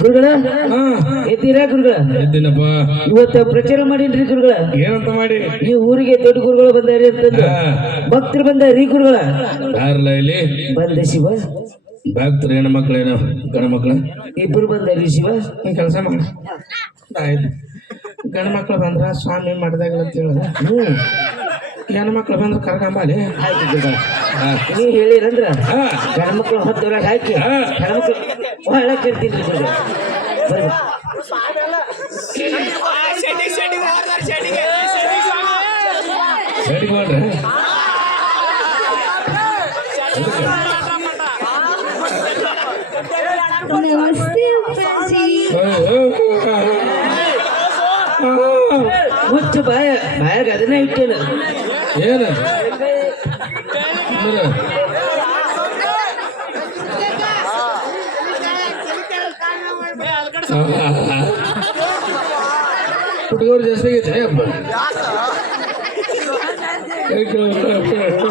ಗುರುಗಳ ಎದ್ದೀರಾ ಗುರುಗಳ? ಎದ್ದೀನಪ್ಪ. ಇವತ್ತ ಪ್ರಚಾರ ಮಾಡಿನ್ರಿ ಗುರುಗಳ. ಏನಂತ ಮಾಡಿ? ಈ ಊರಿಗೆ ದೊಡ್ಡ ಗುರುಗಳು ಬಂದಾರಿ ಅಂತಂದು ಭಕ್ತರು ಬಂದಾರಿ ಗುರುಗಳ. ಯಾರಲ್ಲ ಇಲ್ಲಿ ಬಂದ ಶಿವ ಭಕ್ತರು? ಹೆಣ್ಣು ಮಕ್ಕಳೇನು ಗಂಡ ಮಕ್ಕಳು? ಇಬ್ಬರು ಬಂದಾರಿ ಶಿವ. ಕೆಲಸ ಮಾಡಿ ಆಯ್ತು. ಗಂಡು ಮಕ್ಳು ಬಂದ್ರ ಸ್ವಾಮಿ ಮಾಡಿದಾಗಲ್ಲ ಅಂತ ಹೇಳಿದ. ಹೆಣ್ಣು ಮಕ್ಳು ಬಂದ್ರೆ ಕರ್ಕೊಂಬಾಲಿ. ಆಯ್ತು ಗುರುಗಳ, ನೀ ಹೇಳಿರಂದ್ರ ಗಂಡ ಮಕ್ಳು ಹೊತ್ತವ್ರಾಗ ಹಾಕಿ ಹೆಣ್ಮಕ್ಳು ಬಹಳ ಕರ್ತೀನಿ ಗುರುಗಳ. ಸರಿ ಮಾಡ್ರಿ. ಹುಚ್ಚ ಬಾಯಾಗ ಅದನ್ನ ಇಟ್ಟೇನ. ಏನು ಹುಡುಗರು ಜಾಸ್ತಿ ಆಗೈತೆ ಹಬ್ಬ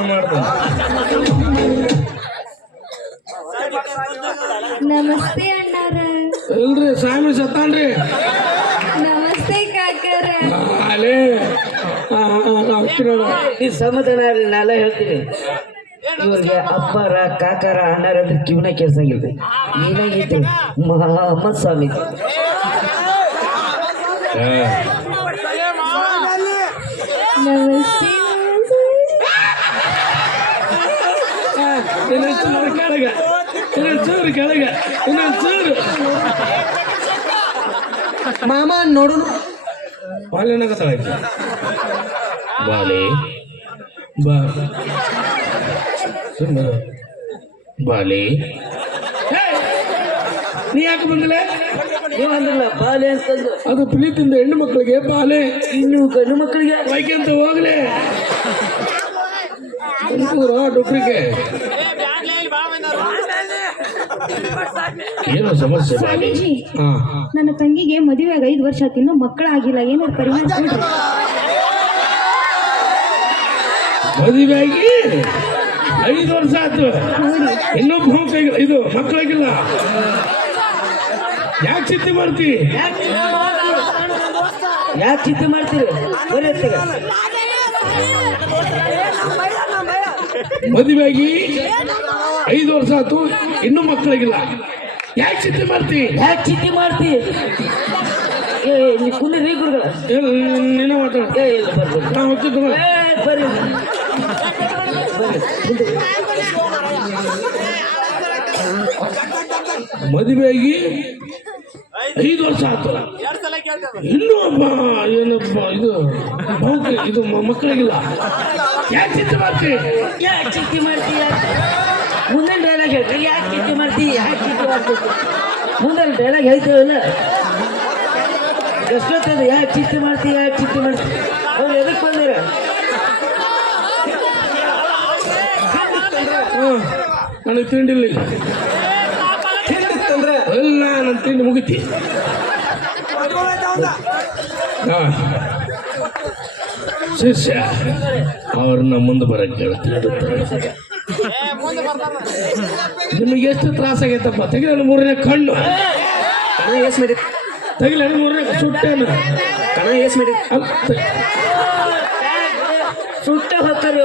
ಮಾಡ್ದ. ನಮಸ್ತೆ ಅಣ್ಣಾರ. ಇಲ್ರಿ ಸ್ವಾಮಿ ಸತ್ತಾನ್ರಿ. ನಮಸ್ತೆ ಕಾಕರ. ಅಲೇ ನೀ ಸಮಾಧಾನ ನಾನೆಲ್ಲ ಹೇಳ್ತೀನಿ. ಇವ್ರಿಗೆ ಅಪ್ಪರ ಕಾಕರ ಅಣ್ಣರ ಅಂದ್ರೆ ಕಿವನ ಕೆಲಸ ಆಗಿದೆ. ಏನಾಗಿತ್ತು ಮೊಹಮ್ಮದ್ ಸ್ವಾಮಿ ನಮಸ್ತೆ. ಇನ್ನೊಂಚೂರು ಕೆಳಗ, ಇನ್ನೊಂಚೂರು ಕೆಳಗ, ಇನ್ನೊಂಚೂರು ಮಾಮ ನೋಡು. ಬಾಲೇನಾಗತ್ತಾಳ ಬಾಲೆ ಬಾ ಬಾಲೆ. ನೀ ಯಾಕೆ ಬಂದಿಲ್ಲ? ನೀವು ಅಂದ್ರಲ್ಲ ಬಾಲೆ ಅಂತಂದು. ಅದು ಪ್ರೀತಿಯಿಂದ ಹೆಣ್ಣು ಮಕ್ಕಳಿಗೆ ಬಾಲೆ, ಇನ್ನು ಗಂಡು ಮಕ್ಕಳಿಗೆ ಬೈಕಂತ ಹೋಗ್ಲಿ. ಡೊಕ್ರಿಗೆ ಏನು ಸಮಸ್ಯೆ? ಸ್ವಾಮೀಜಿ, ನನ್ನ ತಂಗಿಗೆ ಮದುವೆಯಾಗ 5 ವರ್ಷ ಆಯ್ತು, ಇನ್ನೂ ಮಕ್ಕಳಾಗಿಲ್ಲ. ಏನಾದ್ರು ಪರಿಹಾರ ಕೊಡ್ರಿ. ಮದುವೆಯಾಗಿ 5 ವರ್ಷ ಆಯ್ತು, ಇನ್ನೂ ಇದು ಮಕ್ಕಳಾಗಿಲ್ಲ. ಯಾಕೆ ಚಿಂತೆ ಮಾಡ್ತಿ? ಯಾಕೆ ಚಿಂತೆ ಮಾಡ್ತೀರಿ? ಬರೀ ಮದುವೆಯಾಗಿ 5 ವರ್ಷ ಆಯ್ತು, ಇನ್ನೂ ಮಕ್ಕಳಿಗಿಲ್ಲ. ಯಾಕೆ ಚಿಂತೆ ಮಾಡ್ತಿ? ಯಾಕೆ ಚಿಂತೆ ಮಾಡ್ತಿ? ಕುಂದ್ರಿ ಗುರುಗಳ. ನೀನೇ ಮಾತಾಡ. ನಾ ಹೋಗ್ತಿದ್ದ ಬರ್ರಿ ಮದುವೆಯಾಗಿ 5 ವರ್ಷ ಆಯ್ತು, ಇನ್ನೂ ಹಬ್ಬ ಏನಪ್ಪ ಇದು ಮಕ್ಕಳಿಗಿಲ್ಲ. ಯಾಕೆ ಚಿಂತೆ ಮಾಡ್ತಿ? ಯಾಕೆ ಚಿಂತೆ ಮಾಡ್ತಿ? ಮುಂದಿನ ಡೈಲಾಗ್ ಹೇಳ್ರಿ. ಯಾಕೆ ಚಿಂತೆ ಮಾಡ್ತಿ? ಯಾಕೆ ಚಿಂತೆ ಮಾಡ್ತಿ? ಮುಂದಿನ ಡೈಲಾಗ್ ಹೇಳ್ತೇವಲ್ಲ ಎಷ್ಟೊತ್ತದ. ಯಾಕೆ ಚಿಂತೆ ಮಾಡ್ತಿ? ಯಾಕೆ ಚಿಂತೆ ಮಾಡ್ತಿ? ಅವ್ರು ಎದಕ್ಕೆ ಬಂದಿರ? ನನಗೆ ತಿಂಡಿಲ್ಲ. ಎಲ್ಲ ನನ್ನ ತಿಂಡಿ ಮುಗಿತಿ. ಶಿಷ್ಯ ಅವ್ರನ್ನ ಮುಂದೆ ಬರಕ್ಕೆ ಹೇಳ್ತಾರೆ. ನಿಮಗೆ ಎಷ್ಟು ತ್ರಾಸ ಆಗೈತಪ್ಪ? ತೆಗಿಲ 3ನೇ ಕಣ್ಣು, ತೆಗಿಲ 3ನೇ ಸುಟ್ಟೇನು ಸುಟ್ಟ ಹೋಗ್ತಾರೆ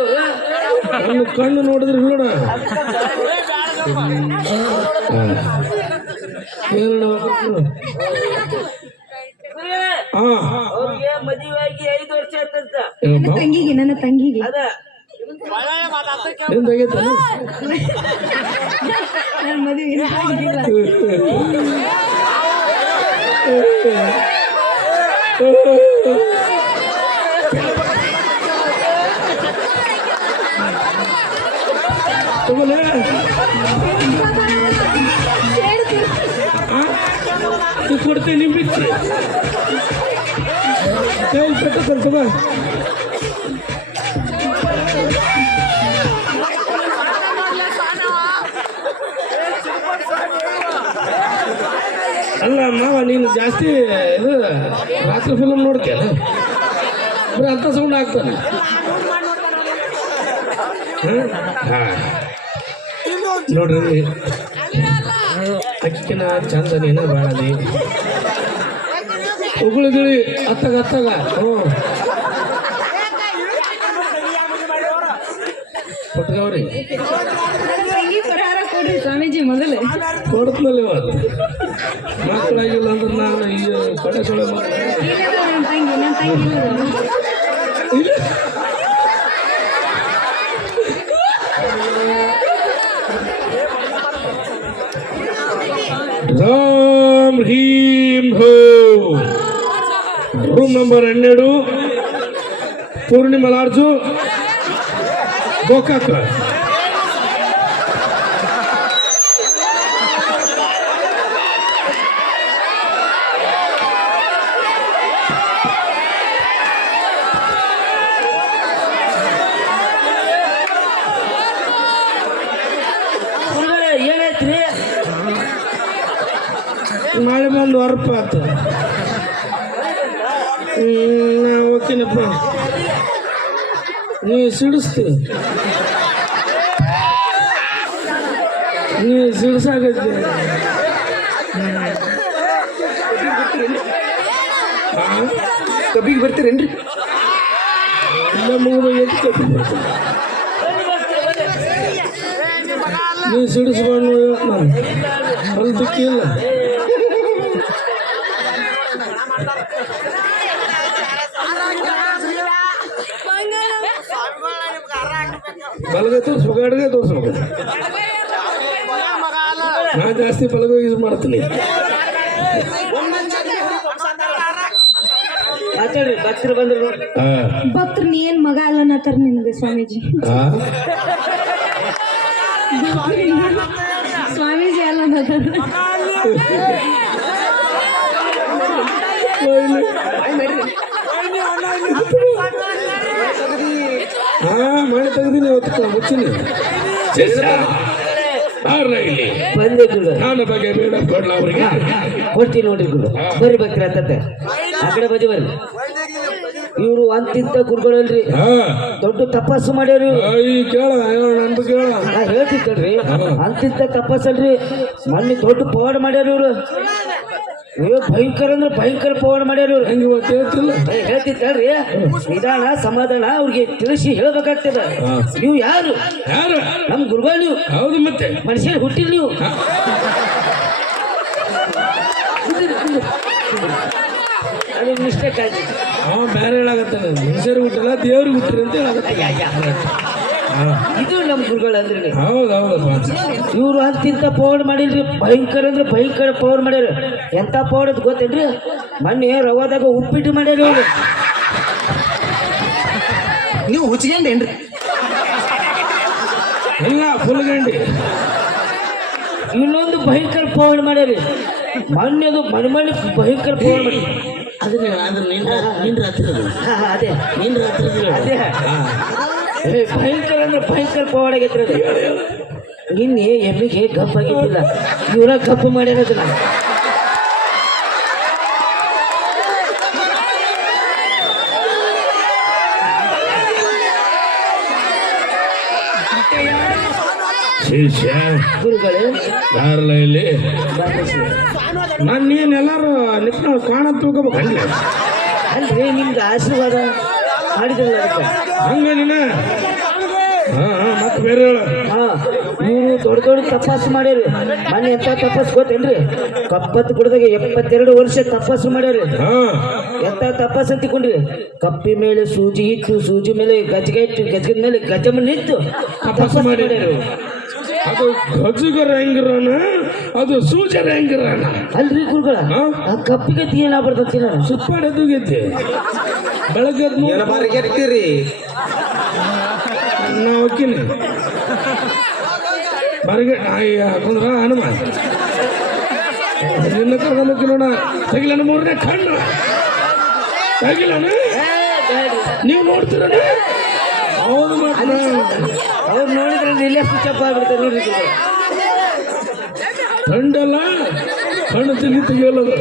ನನ್ನ ಕಣ್ಣು ನೋಡಿದ್ರೆ ನೋಡ. ಅವ್ರಿಗೆ ಮದುವೆಯಾಗಿ 5 ವರ್ಷ ಆಯ್ತಂತ. ನನ್ನ ತಂಗಿಗೆ ಅದ ನನ್ನ ಮದುವೆ ಆಗಿಲ್ಲ. ಕೊಡ್ತೇನೆ ನಿಮ್ ಬಿಚ್ಚಿ ಕೈ ಕಟ್ಟುತ್ತಲ್ಲ. ಅಲ್ಲ ಮಾವ, ನೀನು ಜಾಸ್ತಿ ಇದು ರಾತ್ರಿ ಫಿಲಮ್ ನೋಡ್ತೀಯಲ್ಲ, ಬರೀ ಅಂತ ಸೌಂಡ್ ಆಗ್ತಾನೆ. ಹಾ ನೋಡ್ರಿ ಅಕ್ಕಿನ ಚಂದನೇನ ಬಾಳದಿ ಉಗುಳುಗಿಳಿ ಅತ್ತಗ ಅತ್ತಗ ಕೊಟ್ಗವ್ರಿ ತಂಗಿ ಪರಿಹಾರ ಕೊಡ್ರಿ ಸ್ವಾಮೀಜಿ ಮೊದಲು. ಕೊಡ್ತನಲ್ಲ ಇವತ್ತು ಮಕ್ಕಳಾಗಿಲ್ಲ ಅಂದ್ರೆ ನಾನು ಈ ಕಡೆ ಸೊಳೆ ನನ್ನ ತಂಗಿ ಇಲ್ಲ ರಾಮ್ ಹೀಂ ಹೋ room number 12 Poornima lodge Gokak. ಏನೈತ್ರಿ? ನಾಳೆ ಬಂದು ಹೊರಪ ಆತ ನಾ ಓಕೆನಪ್ಪ ನೀವು ಸಿಡಿಸ್ತೀವಿ ನೀವು ಸಿಡಿಸಾಗತ್ತೆ ಕಬ್ಬಿಗೆ ಬರ್ತೀರೇನ್ರಿ? ಎಲ್ಲ ಮುಗಿದ ಎದ್ದು ಕಬ್ಬಿ ಬರ್ತೀನಿ ನೀವು ಸಿಡಿಸ್ಬಾರ್ದು ನಾನು ಅಲ್ಲಿ ದಿಕ್ಕಿಲ್ಲ ಬಲಗೈ ತೋರಿಸ್ಬೇಕು ಎಡಗೈ ತೋರಿಸ್ಬೇಕು. ನಾ ಜಾಸ್ತಿ ಬಲಗೈ ಯೂಸ್ ಮಾಡ್ತೀನಿ. ಮಾತಾಡ್ರಿ ಭಕ್ತರು ಬಂದ್ರು ನೋಡಿ. ಭಕ್ತರು ನೀ ಏನ್ ಮಗ ಅಲ್ಲ ಅನ್ನತ್ತಾರ ನಿನಗೆ ಸ್ವಾಮೀಜಿ. ಸ್ವಾಮೀಜಿ ಅಲ್ಲ ಅನ್ನತ್ತಾರ. ಮಾಡಿ ತೆಗ್ದೀನಿ ಹೊತ್ತು ಮುಚ್ಚಿನಿ ಇಲ್ಲಿ ಬಂದೆ ಗುರು. ನಾನು ಬಗ್ಗೆ ಬೇಡ ಕೊಡ್ಲ ಅವ್ರಿಗೆ ಕೊಡ್ತೀನಿ ನೋಡ್ರಿ ಗುರು. ಬರ್ರಿ ಭಕ್ತರ ಅಂತತೆ ಆ ಕಡೆ ಬದಿ ಬರ್ರಿ. ಇವ್ರು ಅಂತಿಂತ ಗುರುಗಳಲ್ರಿ, ದೊಡ್ಡ ತಪಸ್ಸು ಮಾಡ್ಯಾರ. ಕೇಳ ನಂದು ಕೇಳ ನಾ ಹೇಳ್ತಿತ್ತಲ್ರಿ, ಅಂತಿಂತ ತಪಸ್ಸಲ್ರಿ. ಮೊನ್ನೆ ದೊಡ್ಡ ಪವಾಡ ಮಾಡ್ಯಾರ ಇವ್ರು. ಭಯಂಕರ ಅಂದ್ರೆ ಭಯಂಕರ ಪವಾಡ ಮಾಡ್ಯಾರ ಇವ್ರು. ಹೆಂಗೆ ಇವತ್ತು ಹೇಳ್ತಿಲ್ಲ ಹೇಳ್ತಿತ್ತಲ್ರಿ, ನಿಧಾನ ಸಮಾಧಾನ ಅವ್ರಿಗೆ ತಿಳಿಸಿ ಹೇಳ್ಬೇಕಾಗ್ತದ. ನೀವು ಯಾರು? ಯಾರು? ನಮ್ ಗುರುಗಳು ನೀವು. ಹೌದು ಮತ್ತೆ ಮನುಷ್ಯರು ಹುಟ್ಟಿಲ್ ನೀವು. ಅದು ಮಿಸ್ಟೇಕ್ ಆಯ್ತು. ಅವ ಬೇರೆ ಹೇಳಾಗತ್ತಾನೆ, ಮನುಷ್ಯರು ಹುಟ್ಟಿಲ್ಲ ದೇವ್ರಿಗೆ ಹುಟ್ಟಿರಿ ಅಂತ ಹೇಳಾಗತ್ತ. ಇದು ನಮ್ ಗುರುಗಳು ಅಂದ್ರಿ. ಹೌದು ಹೌದಪ್ಪ. ಇವ್ರು ಅಂತಿಂತ ಪವಾಡ ಮಾಡಿಲ್ರಿ. ಭಯಂಕರ ಅಂದ್ರೆ ಭಯಂಕರ ಪವಾಡ ಮಾಡ್ಯಾರ. ಎಂತ ಪವಾಡ ಅಂತ ಗೊತ್ತೇನ್ರಿ? ಮೊನ್ನೆ ರವಾದಾಗ ಉಪ್ಪಿಟ್ಟು ಮಾಡ್ಯಾರ ಇವ್ರು. ನೀವು ಹುಚ್ಚಿಗೆಂಡೇನ್ರಿ? ಎಲ್ಲ ಫುಲ್ ಗಂಡಿ. ಇನ್ನೊಂದು ಭಯಂಕರ ಪವಾಡ ಮಾಡ್ಯಾರಿ. ಮೊನ್ನೆ ಅದು ಮನೆ ಭಯಂಕರ ಪವಾಡ ಮಾಡಿ. ಅದೇ ನಿನ್ ರಾತ್ರಿ ಅದೇ ನಿನ್ ರಾತ್ರಿ ಅದೇ ಭಯಂಕರ ಅಂದ್ರೆ ಭಯಂಕರ ಪವಾಡ ಆಗೈತ್ರಿ ಅದು. ನಿನ್ನೆ ಎಮ್ಮಿಗೆ ಗಪ್ ಆಗಿದ್ದಿಲ್ಲ, ಇವರ ಗಪ್ಪು ಮಾಡ್ಯಾರದನ್ನ. ಶಿಷ್ಯ ಗುರುಗಳೇ ಯಾರಲ್ಲ ಇಲ್ಲಿ ಬಂದಿಸಿ. ನಾನು ನೀನು ಎಲ್ಲರೂ ನಿಪ್ಪ ಕಾಣ ತೂಕೋಬೇಕು ಹಂಗೆ ಅಲ್ರಿ ನಿಮ್ಗೆ ಆಶೀರ್ವಾದ ಮಾಡಿದ್ರಲ್ಲ ಅದಕ್ಕೆ. ಹಂಗ ನೀನ ಮತ್ತೆ ಬೇರೆ ಹಾ, ಇವರು ದೊಡ್ಡ ದೊಡ್ಡ ತಪಸ್ಸು ಮಾಡ್ಯಾರಿ. ಮೊನ್ನೆ ಎಂತ ತಪಸ್ಸು ಗೊತ್ತೇನ್ರಿ? ಕಪ್ಪತ್ತು ಕುಡ್ದಾಗ 72 ವರ್ಷ ತಪಸ್ಸು ಮಾಡ್ಯಾರಿ. ಎಂತ ತಪಸ್ಸು ಅಂತಿಕೊಂಡ್ರಿ? ಕಪ್ಪಿ ಮೇಲೆ ಸೂಜಿ ಇಟ್ಟು, ಸೂಜಿ ಮೇಲೆ ಗಜ್ಗೆ ಇಟ್ಟು, ಗಜ್ಗದ ಮೇಲೆ ಗಜಮನ್ ಇಟ್ಟು ತಪಸ್ಸು ಮಾಡ್ಯಾರಿ. ಅದು ಗಜಗರ ಹೆಂಗಿರೋಣ, ಅದು ಸೂಜರ ಹೆಂಗಿರೋಣ. ಅಲ್ರಿ ಗುರುಗಳ, ಆ ಕಪ್ಪಿಗೆ ಏನ ಬರ್ತತಿ ನಾನು ಸುತ್ತಾಡೋದುಗೈತಿ ಬೆಳಗ್ಗೆ ಗೆಟ್ಟಿರಿ ನಾ ಹೋಗ್ತೀನಿ ಬರಗೆ ನಾಯಿ ಹಾಕೊಂಡ್ರ ಹನುಮ ನಿನ್ನ ಕರ್ಕೊಂಡ್ಬರ್ತೀನಿ ನೋಡ. ತೆಗಿಲನ 3ನೇ ಕಣ್ಣು ತೆಗಿಲನ ನೀವು ನೋಡ್ತೀರ. ಹೌದು ಮಾತ್ರ ಅವ್ರು ನೋಡಿದ್ರೆ ಇಲ್ಲೇ ಸ್ವಿಚ್ ಅಪ್ ಆಗ್ಬಿಡ್ತಾರೆ ನೋಡ್ರಿ ಗುರುಗಳು. ಕಂಡಲ್ಲ ಕಣ್ಣು ತೆಗಿಯೋಲ್ಲದು.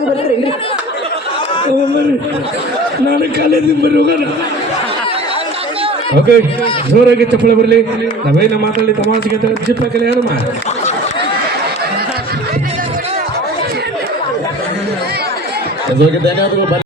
ಒಳಗೆ ಬರ್ತೀರೇನ್ರಿ ಬರ್ರಿ ನಾನು ಕಾಲೇಜಿಂದ ಬರ್ರಿ ಹೋಗೋಣ. ಓಕೆ, ಜೋರಾಗಿ ಚಪ್ಪಳೆ ಬರಲಿ. ನಾವೇನ ಮಾತಾಡಲಿ ತಮಾಷೆಗೆ ಜಿಪ್ಪ ಕಲೆ ಯಾರು ಧನ್ಯವಾದಗಳು.